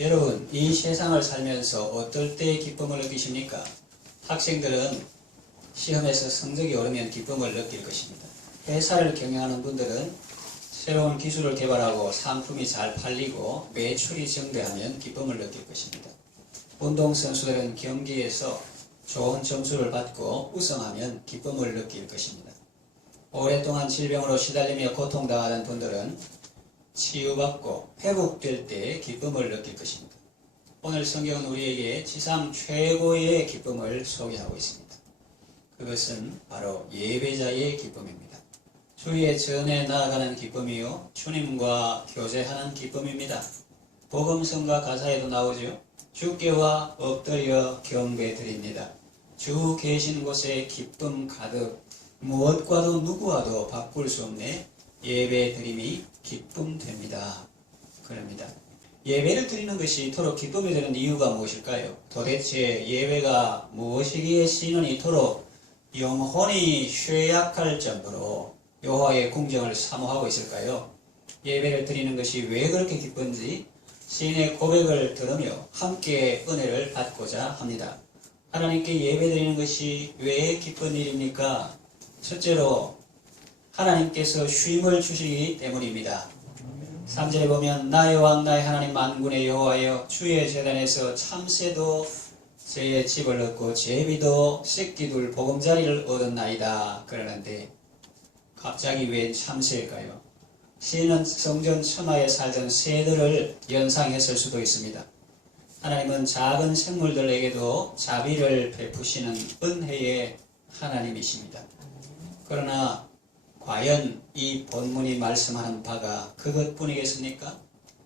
여러분, 이 세상을 살면서 어떨 때 기쁨을 느끼십니까? 학생들은 시험에서 성적이 오르면 기쁨을 느낄 것입니다. 회사를 경영하는 분들은 새로운 기술을 개발하고 상품이 잘 팔리고 매출이 증대하면 기쁨을 느낄 것입니다. 운동선수들은 경기에서 좋은 점수를 받고 우승하면 기쁨을 느낄 것입니다. 오랫동안 질병으로 시달리며 고통당하는 분들은 치유받고 회복될 때 기쁨을 느낄 것입니다. 오늘 성경은 우리에게 지상 최고의 기쁨을 소개하고 있습니다. 그것은 바로 예배자의 기쁨입니다. 주의 전에 나아가는 기쁨이요 주님과 교제하는 기쁨입니다. 복음성가 가사에도 나오죠. 주께와 엎드려 경배드립니다. 주 계신 곳에 기쁨 가득 무엇과도 누구와도 바꿀 수 없네 예배 드림이 기쁨 됩니다. 그럽니다. 예배를 드리는 것이 이토록 기쁨이 되는 이유가 무엇일까요? 도대체 예배가 무엇이기에 시인은 이토록 영혼이 쇠약할 정도로 여호와의 궁정을 사모하고 있을까요? 예배를 드리는 것이 왜 그렇게 기쁜지 시인의 고백을 들으며 함께 은혜를 받고자 합니다. 하나님께 예배 드리는 것이 왜 기쁜 일입니까? 첫째로 하나님께서 쉼을 주시기 때문입니다. 3절에 보면 나의 왕 나의 하나님 만군의 여호와여 주의 제단에서 참새도 제 집을 얻고 제비도 새끼둘 보금자리를 얻었나이다 그러는데 갑자기 왜 참새일까요? 시인은 성전 처마에 살던 새들을 연상했을 수도 있습니다. 하나님은 작은 생물들에게도 자비를 베푸시는 은혜의 하나님이십니다. 그러나 과연 이 본문이 말씀하는 바가 그것뿐이겠습니까?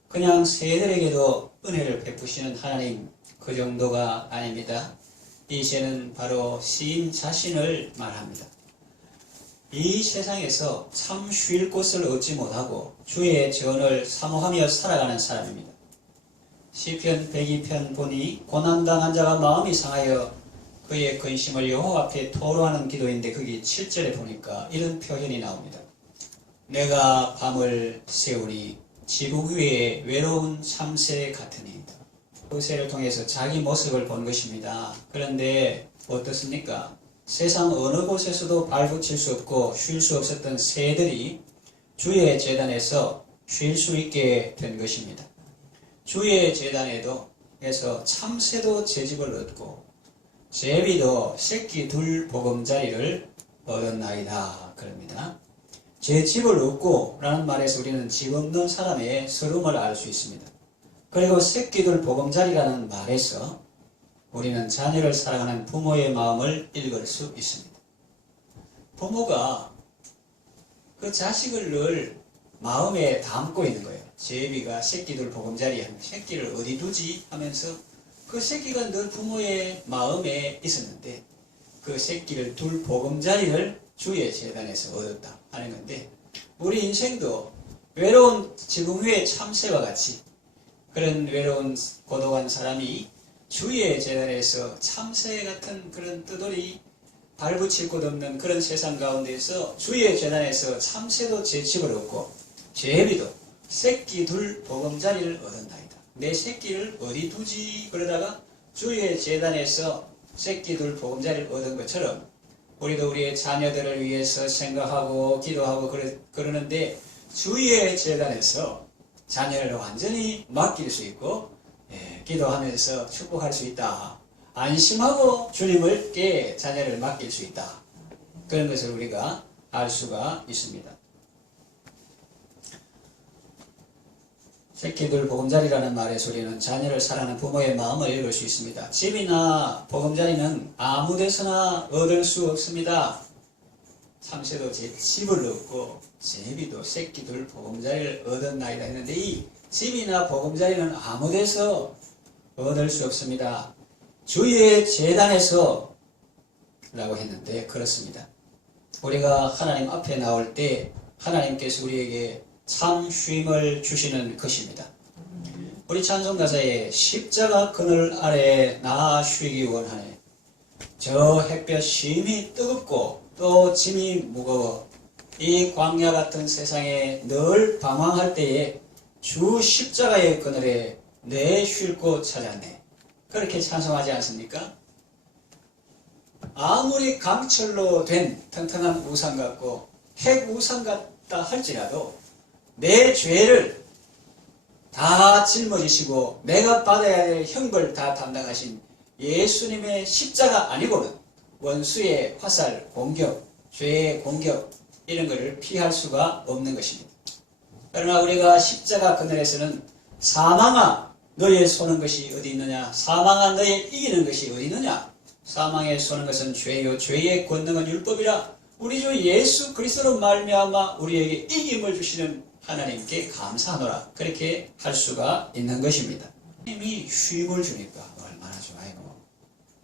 그냥 새들에게도 은혜를 베푸시는 하나님 그 정도가 아닙니다. 이 새는 바로 시인 자신을 말합니다. 이 세상에서 참 쉴 곳을 얻지 못하고 주의 전을 사모하며 살아가는 사람입니다. 시편 102편 보니 고난당한 자가 마음이 상하여 그의 근심을 여호와 앞에 토로하는 기도인데 거기 7절에 보니까 이런 표현이 나옵니다. 내가 밤을 새우니 지붕 위에 외로운 참새 같으니. 그 새를 통해서 자기 모습을 본 것입니다. 그런데 어떻습니까? 세상 어느 곳에서도 발붙일 수 없고 쉴 수 없었던 새들이 주의 제단에서 쉴 수 있게 된 것입니다. 주의 제단에서 참새도 제 집을 얻고 제비도 새끼 둘 보금자리를 얻었나이다 그럽니다. 제 집을 얻고 라는 말에서 우리는 집 없는 사람의 서름을 알 수 있습니다. 그리고 새끼 둘 보금자리라는 말에서 우리는 자녀를 사랑하는 부모의 마음을 읽을 수 있습니다. 부모가 그 자식을 늘 마음에 담고 있는 거예요. 제비가 새끼 둘 보금자리에 새끼를 어디 두지 하면서 그 새끼가 늘 부모의 마음에 있었는데 그 새끼를 둘 보금자리를 주의 제단에서 얻었다 하는 건데 우리 인생도 외로운 지붕 위의 참새와 같이 그런 외로운 고독한 사람이 주의 제단에서 참새 같은 그런 뜨돌이 발붙일 곳 없는 그런 세상 가운데서 주의 제단에서 참새도 제 집을 얻고 제비도 새끼 둘 보금자리를 얻었나이다. 내 새끼를 어디 두지? 그러다가 주의 제단에서 새끼 둘 보금자리를 얻은 것처럼 우리도 우리의 자녀들을 위해서 생각하고 기도하고 그러는데 주의 제단에서 자녀를 완전히 맡길 수 있고 기도하면서 축복할 수 있다. 안심하고 주님께 자녀를 맡길 수 있다. 그런 것을 우리가 알 수가 있습니다. 새끼들 보금자리라는 말의 소리는 자녀를 사랑하는 부모의 마음을 읽을 수 있습니다. 집이나 보금자리는 아무 데서나 얻을 수 없습니다. 참새도 제 집을 얻고 제비도 새끼들 보금자리를 얻었나이다 했는데 이 집이나 보금자리는 아무 데서 얻을 수 없습니다. 주의 제단에서 라고 했는데 그렇습니다. 우리가 하나님 앞에 나올 때 하나님께서 우리에게 참 쉼을 주시는 것입니다. 우리 찬송가사에 십자가 그늘 아래 나 쉬기 원하네. 저 햇볕 심히 뜨겁고 또 짐이 무거워 이 광야 같은 세상에 늘 방황할 때에 주 십자가의 그늘에 내 쉴 곳 찾았네. 그렇게 찬송하지 않습니까? 아무리 강철로 된 튼튼한 우상 같고 핵 우상 같다 할지라도 내 죄를 다 짊어지시고 내가 받아야 할 형벌 다 담당하신 예수님의 십자가 아니고는 원수의 화살, 공격, 죄의 공격 이런 것을 피할 수가 없는 것입니다. 그러나 우리가 십자가 그늘에서는 사망아 너의 쏘는 것이 어디 있느냐, 사망아 너의 이기는 것이 어디 있느냐, 사망에 쏘는 것은 죄요 죄의 권능은 율법이라. 우리 주 예수 그리스도로 말미암아 우리에게 이김을 주시는 하나님께 감사하노라. 그렇게 할 수가 있는 것입니다. 하나님이 쉼을 주니까 얼마나 좋아요.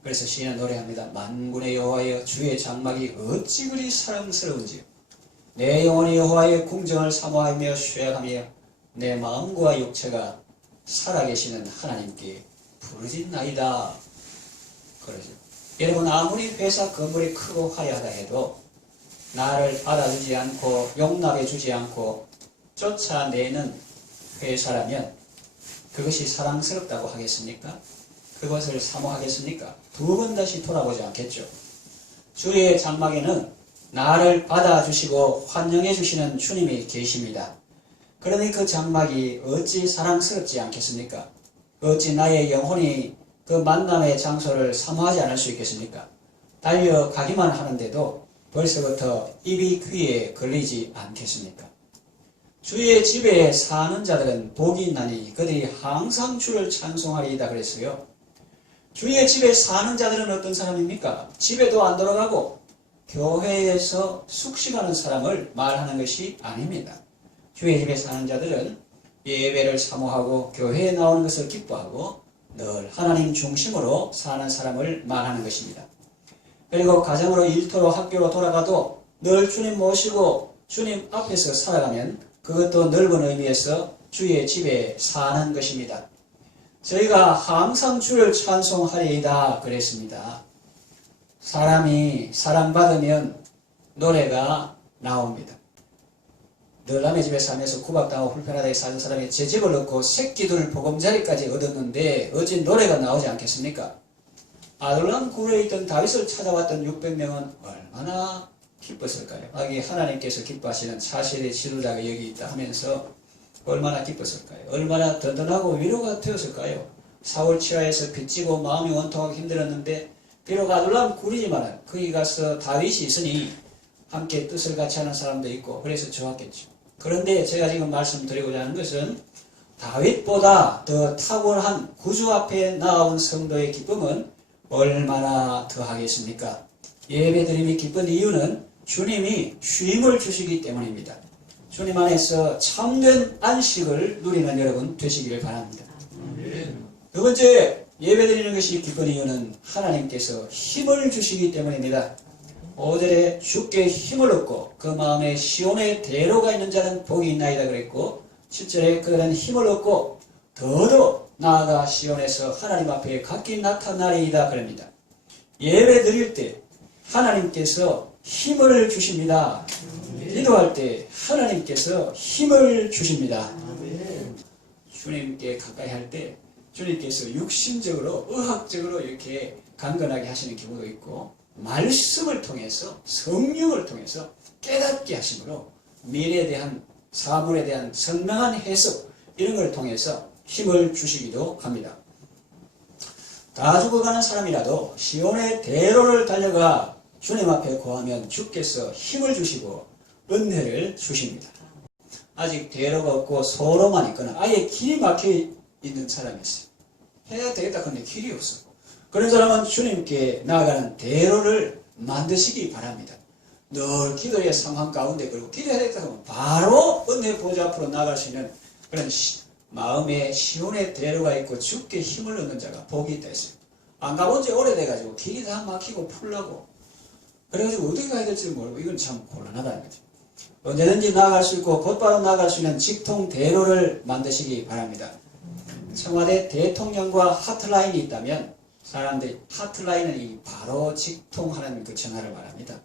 그래서 시인은 노래합니다. 만군의 여호와여 주의 장막이 어찌 그리 사랑스러운지요. 내 영혼이 여호와의 궁정을 사모하며 쇠하며 내 마음과 육체가 살아계시는 하나님께 부르짖나이다. 그러죠. 여러분 아무리 회사 건물이 크고 화려하다 해도 나를 받아주지 않고 용납해 주지 않고 쫓아내는 회사라면 그것이 사랑스럽다고 하겠습니까? 그것을 사모하겠습니까? 두 번 다시 돌아보지 않겠죠. 주의 장막에는 나를 받아주시고 환영해 주시는 주님이 계십니다. 그러니 그 장막이 어찌 사랑스럽지 않겠습니까? 어찌 나의 영혼이 그 만남의 장소를 사모하지 않을 수 있겠습니까? 달려가기만 하는데도 벌써부터 입이 귀에 걸리지 않겠습니까? 주의 집에 사는 자들은 복이 있나니 그들이 항상 주를 찬송하리이다 그랬어요. 주의 집에 사는 자들은 어떤 사람입니까? 집에도 안 돌아가고 교회에서 숙식하는 사람을 말하는 것이 아닙니다. 주의 집에 사는 자들은 예배를 사모하고 교회에 나오는 것을 기뻐하고 늘 하나님 중심으로 사는 사람을 말하는 것입니다. 그리고 가정으로 일터로 학교로 돌아가도 늘 주님 모시고 주님 앞에서 살아가면 그것도 넓은 의미에서 주의 집에 사는 것입니다. 저희가 항상 주를 찬송하리이다 그랬습니다. 사람이 사랑받으면 노래가 나옵니다. 늘 남의 집에 살면서 구박당하고 불편하게 사는 사람이 제 집을 얻고 새끼들 보금자리까지 얻었는데 어찌 노래가 나오지 않겠습니까? 아둘람 굴에 있던 다윗을 찾아왔던 600명은 얼마나 기뻤을까요? 아기 하나님께서 기뻐하시는 차세대 지도자가 여기 있다 하면서 얼마나 기뻤을까요? 얼마나 든든하고 위로가 되었을까요? 사울 치하에서 빚지고 마음이 원통하고 힘들었는데 비록 아둘람 굴이지만 거기 가서 다윗이 있으니 함께 뜻을 같이 하는 사람도 있고 그래서 좋았겠죠. 그런데 제가 지금 말씀드리고자 하는 것은 다윗보다 더 탁월한 구주 앞에 나온 성도의 기쁨은 얼마나 더하겠습니까? 예배드림이 기쁜 이유는 주님이 쉼을 주시기 때문입니다. 주님 안에서 참된 안식을 누리는 여러분 되시기를 바랍니다. 두 번째, 예배드리는 것이 기쁜 이유는 하나님께서 힘을 주시기 때문입니다. 5절에 주께 힘을 얻고 그 마음에 시온의 대로가 있는 자는 복이 있나이다 그랬고 7절에 그들은 힘을 얻고 더더욱 나아가 시온에서 하나님 앞에 각기 나타나리이다 그럽니다. 예배 드릴 때 하나님께서 힘을 주십니다. 기도할 때 하나님께서 힘을 주십니다. 주님께 가까이 할 때 주님께서 육신적으로 의학적으로 이렇게 강건하게 하시는 경우도 있고 말씀을 통해서 성령을 통해서 깨닫게 하심으로 미래에 대한 사물에 대한 선명한 해석 이런 걸 통해서 힘을 주시기도 합니다. 다 죽어가는 사람이라도 시온의 대로를 달려가 주님 앞에 고하면 주께서 힘을 주시고 은혜를 주십니다. 아직 대로가 없고 소로만 있거나 아예 길이 막혀 있는 사람이 있어요. 해야 되겠다 근데 길이 없어. 그런 사람은 주님께 나아가는 대로를 만드시기 바랍니다. 늘 기도의 상황 가운데 그리고 기도해야 되겠다 하면 바로 은혜 보좌 앞으로 나아갈 수 있는 그런 마음에 시온의 대로가 있고 주께 힘을 얻는 자가 복이 있다 했어요. 안 가본 지 오래돼가지고 길이 다 막히고 풀라고 그래가지고 어디 가야 될지 모르고 이건 참 곤란하다는 거죠. 언제든지 나아갈 수 있고 곧바로 나아갈 수 있는 직통 대로를 만드시기 바랍니다. 청와대 대통령과 하트라인이 있다면 사람들이 하트라인은 이 바로 직통하는 그 전화를 말합니다.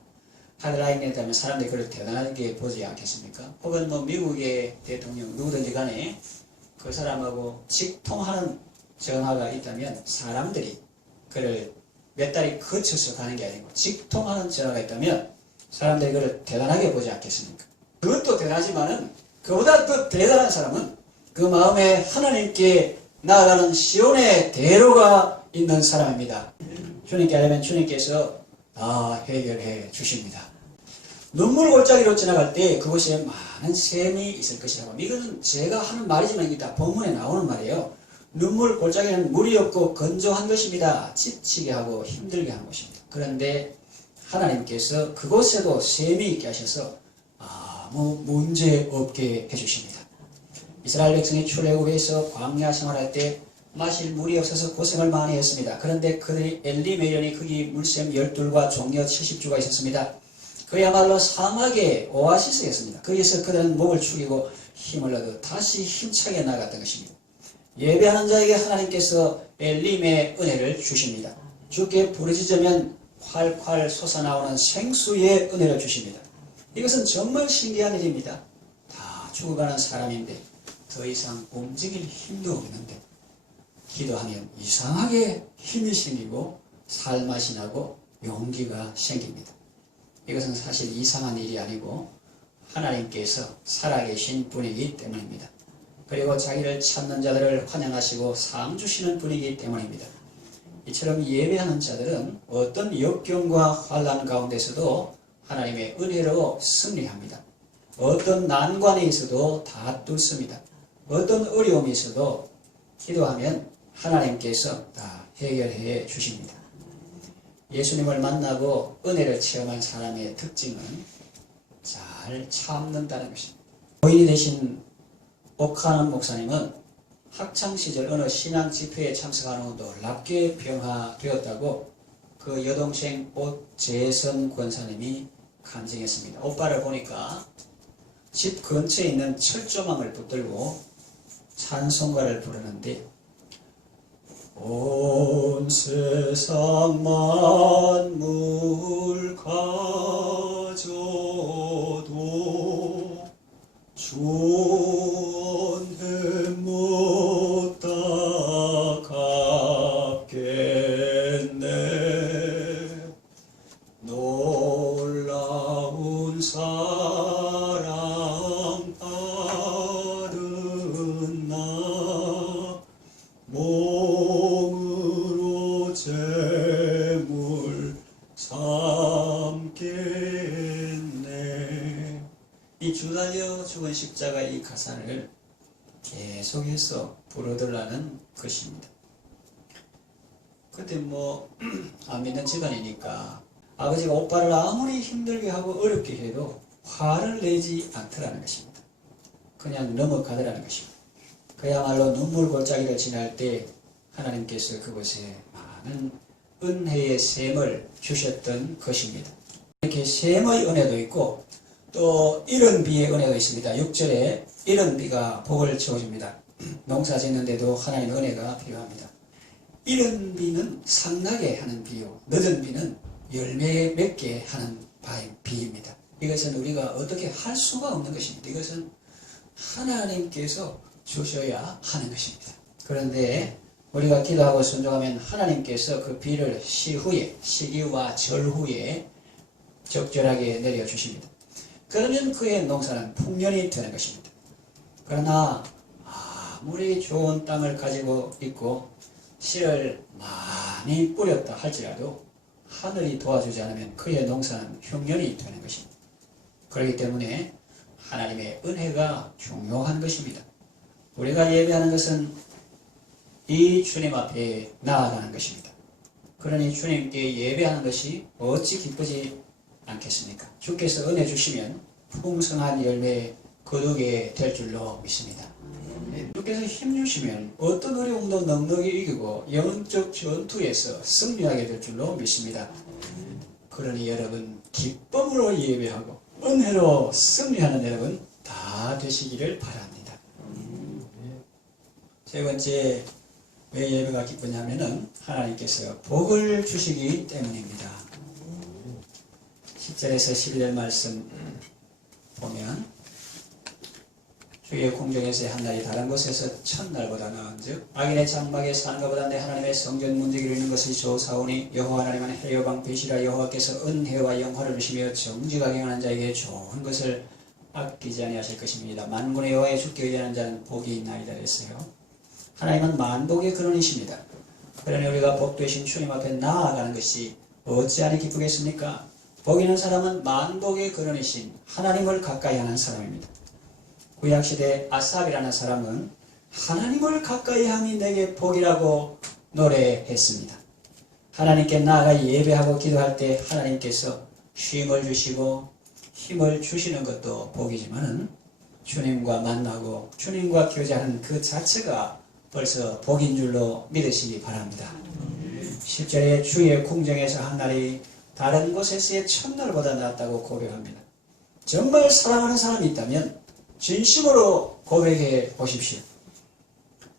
하트라인이 있다면 사람들이 그걸 대단하게 보지 않겠습니까? 혹은 뭐 미국의 대통령 누구든지 간에 그 사람하고 직통하는 전화가 있다면 사람들이 그를 몇 달이 거쳐서 가는 게 아니고 직통하는 전화가 있다면 사람들이 그를 대단하게 보지 않겠습니까? 그것도 대단하지만은 그보다 더 대단한 사람은 그 마음에 하나님께 나아가는 시온의 대로가 있는 사람입니다. 주님께 하려면 주님께서 다 해결해 주십니다. 눈물 골짜기로 지나갈 때 그곳에 많은 샘이 있을 것이라고. 이거는 제가 하는 말이지만 이게 다 본문에 나오는 말이에요. 눈물 골짜기는 물이 없고 건조한 것입니다. 지치게 하고 힘들게 하는 곳입니다. 그런데 하나님께서 그곳에도 샘이 있게 하셔서 아무 문제 없게 해주십니다. 이스라엘 백성이 출애굽에서 광야 생활할 때 마실 물이 없어서 고생을 많이 했습니다. 그런데 그들이 엘리메련이 거기 물샘 12과 종려 70주가 있었습니다. 그야말로 사막의 오아시스였습니다. 거기서 그들은 목을 축이고 힘을 얻어 다시 힘차게 나갔던 것입니다. 예배하는 자에게 하나님께서 엘림의 은혜를 주십니다. 주께 부르짖으면 활활 솟아나오는 생수의 은혜를 주십니다. 이것은 정말 신기한 일입니다. 다 죽어가는 사람인데 더 이상 움직일 힘도 없는데 기도하면 이상하게 힘이 생기고 살맛이 나고 용기가 생깁니다. 이것은 사실 이상한 일이 아니고 하나님께서 살아계신 분이기 때문입니다. 그리고 자기를 찾는 자들을 환영하시고 상 주시는 분이기 때문입니다. 이처럼 예배하는 자들은 어떤 역경과 환난 가운데서도 하나님의 은혜로 승리합니다. 어떤 난관에 있어도 다 뚫습니다. 어떤 어려움이 있어도 기도하면 하나님께서 다 해결해 주십니다. 예수님을 만나고 은혜를 체험한 사람의 특징은 잘 참는다는 것입니다. 고인이 되신 옥하는 목사님은 학창시절 어느 신앙 집회에 참석하는 후 놀랍게 변화되었다고 그 여동생 오재선 권사님이 간증했습니다. 오빠를 보니까 집 근처에 있는 철조망을 붙들고 찬송가를 부르는데 온 세상 만물 가져도 주원해 못 갚겠네. 놀라운 사랑 받은 나 몸으로 재물 삼겠네. 이 주달려 죽은 십자가 이 가사를 계속해서 부르더라는 것입니다. 그때 안 믿는 집안이니까 아버지가 오빠를 아무리 힘들게 하고 어렵게 해도 화를 내지 않더라는 것입니다. 그냥 넘어가더라는 것입니다. 그야말로 눈물 골짜기를 지날 때 하나님께서 그곳에 많은 은혜의 샘을 주셨던 것입니다. 이렇게 샘의 은혜도 있고 또 이른 비의 은혜도 있습니다. 6절에 이른 비가 복을 채워줍니다. 농사 짓는데도 하나님의 은혜가 필요합니다. 이른 비는 상나게 하는 비요, 늦은 비는 열매 맺게 하는 비입니다. 이것은 우리가 어떻게 할 수가 없는 것입니다. 이것은 하나님께서 주셔야 하는 것입니다. 그런데 우리가 기도하고 순종하면 하나님께서 그 비를 시후에, 시기와 절후에 적절하게 내려주십니다. 그러면 그의 농사는 풍년이 되는 것입니다. 그러나 아무리 좋은 땅을 가지고 있고 씨를 많이 뿌렸다 할지라도 하늘이 도와주지 않으면 그의 농사는 흉년이 되는 것입니다. 그렇기 때문에 하나님의 은혜가 중요한 것입니다. 우리가 예배하는 것은 이 주님 앞에 나아가는 것입니다. 그러니 주님께 예배하는 것이 어찌 기쁘지 않겠습니까? 주께서 은혜 주시면 풍성한 열매 거두게 될 줄로 믿습니다. 주께서 힘 주시면 어떤 어려움도 넉넉히 이기고 영적 전투에서 승리하게 될 줄로 믿습니다. 그러니 여러분 기쁨으로 예배하고 은혜로 승리하는 여러분 다 되시기를 바랍니다. 세 번째, 왜 예배가 기쁘냐면은 하나님께서 복을 주시기 때문입니다. 10절에서 11절 말씀 보면 주의 궁정에서의 한 날이 다른 곳에서 첫날보다 나은즉 악인의 장막에 사는 것보다 내 하나님의 성전 문지기를 이루는 것이 좋사오니 여호와 하나님은 해와 방패시라. 여호와께서 은혜와 영화를 주시며 정직하게 행하는 자에게 좋은 것을 아끼지 아니하실 것입니다. 만군의 여호와의 주께 의지하는 자는 복이 있나이다 했어요. 하나님은 만복의 근원이십니다. 그러니 우리가 복되신 주님 앞에 나아가는 것이 어찌하니 기쁘겠습니까? 복 있는 사람은 만복의 근원이신 하나님을 가까이 하는 사람입니다. 구약시대 아삽이라는 사람은 하나님을 가까이 함이 내게 복이라고 노래했습니다. 하나님께 나아가 예배하고 기도할 때 하나님께서 쉼을 주시고 힘을 주시는 것도 복이지만은 주님과 만나고 주님과 교제하는 그 자체가 벌써 복인 줄로 믿으시기 바랍니다. 10절에 주의 궁정에서 한 날이 다른 곳에서의 첫날보다 낫다고 고백합니다. 정말 사랑하는 사람이 있다면 진심으로 고백해 보십시오.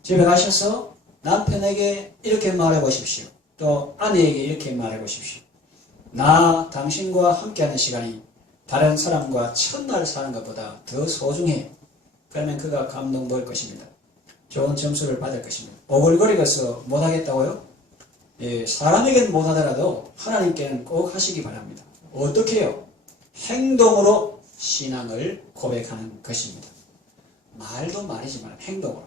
집에 가셔서 남편에게 이렇게 말해 보십시오. 또 아내에게 이렇게 말해 보십시오. 나 당신과 함께하는 시간이 다른 사람과 첫날 사는 것보다 더 소중해. 그러면 그가 감동받을 것입니다. 좋은 점수를 받을 것입니다. 오글거리고서 못하겠다고요? 예, 사람에게는 못하더라도 하나님께는 꼭 하시기 바랍니다. 어떻게 해요? 행동으로 신앙을 고백하는 것입니다. 말도 말이지만 행동으로.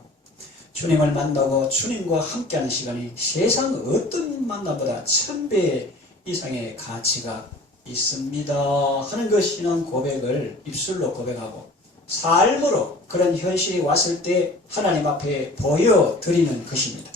주님을 만나고 주님과 함께하는 시간이 세상 어떤 만남보다 1000배 이상의 가치가 있습니다 하는 그 신앙 고백을 입술로 고백하고 삶으로 그런 현실이 왔을 때 하나님 앞에 보여드리는 것입니다.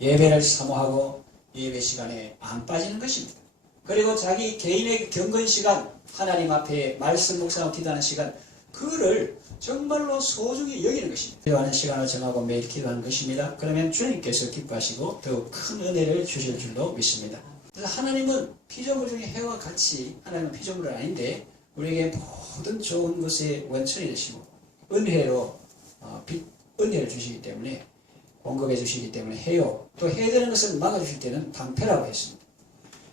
예배를 사모하고 예배 시간에 안 빠지는 것입니다. 그리고 자기 개인의 경건 시간, 하나님 앞에 말씀 묵상하고 기도하는 시간, 그거를 정말로 소중히 여기는 것입니다. 기도하는 시간을 정하고 매일 기도하는 것입니다. 그러면 주님께서 기뻐하시고 더욱 큰 은혜를 주실 줄로 믿습니다. 그래서 하나님은 피조물 중에 해와 같이 하나님은 피조물은 아닌데 우리에게 모든 좋은 것의 원천이 되시고 은혜로 은혜를 주시기 때문에 공급해 주시기 때문에 해요. 또 해야 되는 것을 막아주실 때는 방패라고 했습니다.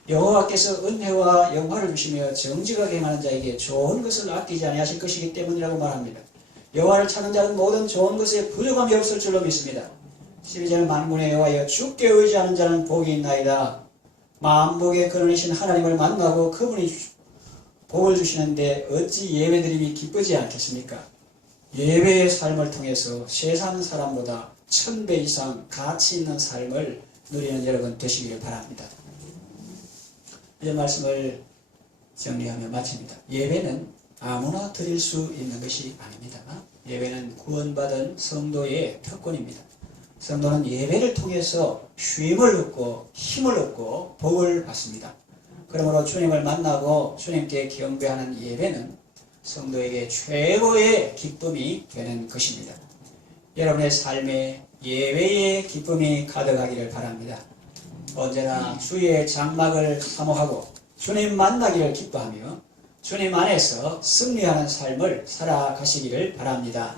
여호와께서 은혜와 영화를 주시며 정직하게 행하는 자에게 좋은 것을 아끼지 아니하실 것이기 때문이라고 말합니다. 여호와를 찾는 자는 모든 좋은 것에 부족함이 없을 줄로 믿습니다. 12절은 만군의 여호와여 주께 의지하는 자는 복이 있나이다. 만복의 근원이신 하나님을 만나고 그분이 복을 주시는데 어찌 예배드림이 기쁘지 않겠습니까? 예배의 삶을 통해서 세상 사람보다 1000배 이상 가치 있는 삶을 누리는 여러분 되시기를 바랍니다. 이 말씀을 정리하며 마칩니다. 예배는 아무나 드릴 수 있는 것이 아닙니다. 예배는 구원받은 성도의 특권입니다. 성도는 예배를 통해서 쉼을 얻고 힘을 얻고 복을 받습니다. 그러므로 주님을 만나고 주님께 경배하는 예배는 성도에게 최고의 기쁨이 되는 것입니다. 여러분의 삶에 예배의 기쁨이 가득하기를 바랍니다. 언제나 주의 장막을 사모하고 주님 만나기를 기뻐하며 주님 안에서 승리하는 삶을 살아가시기를 바랍니다.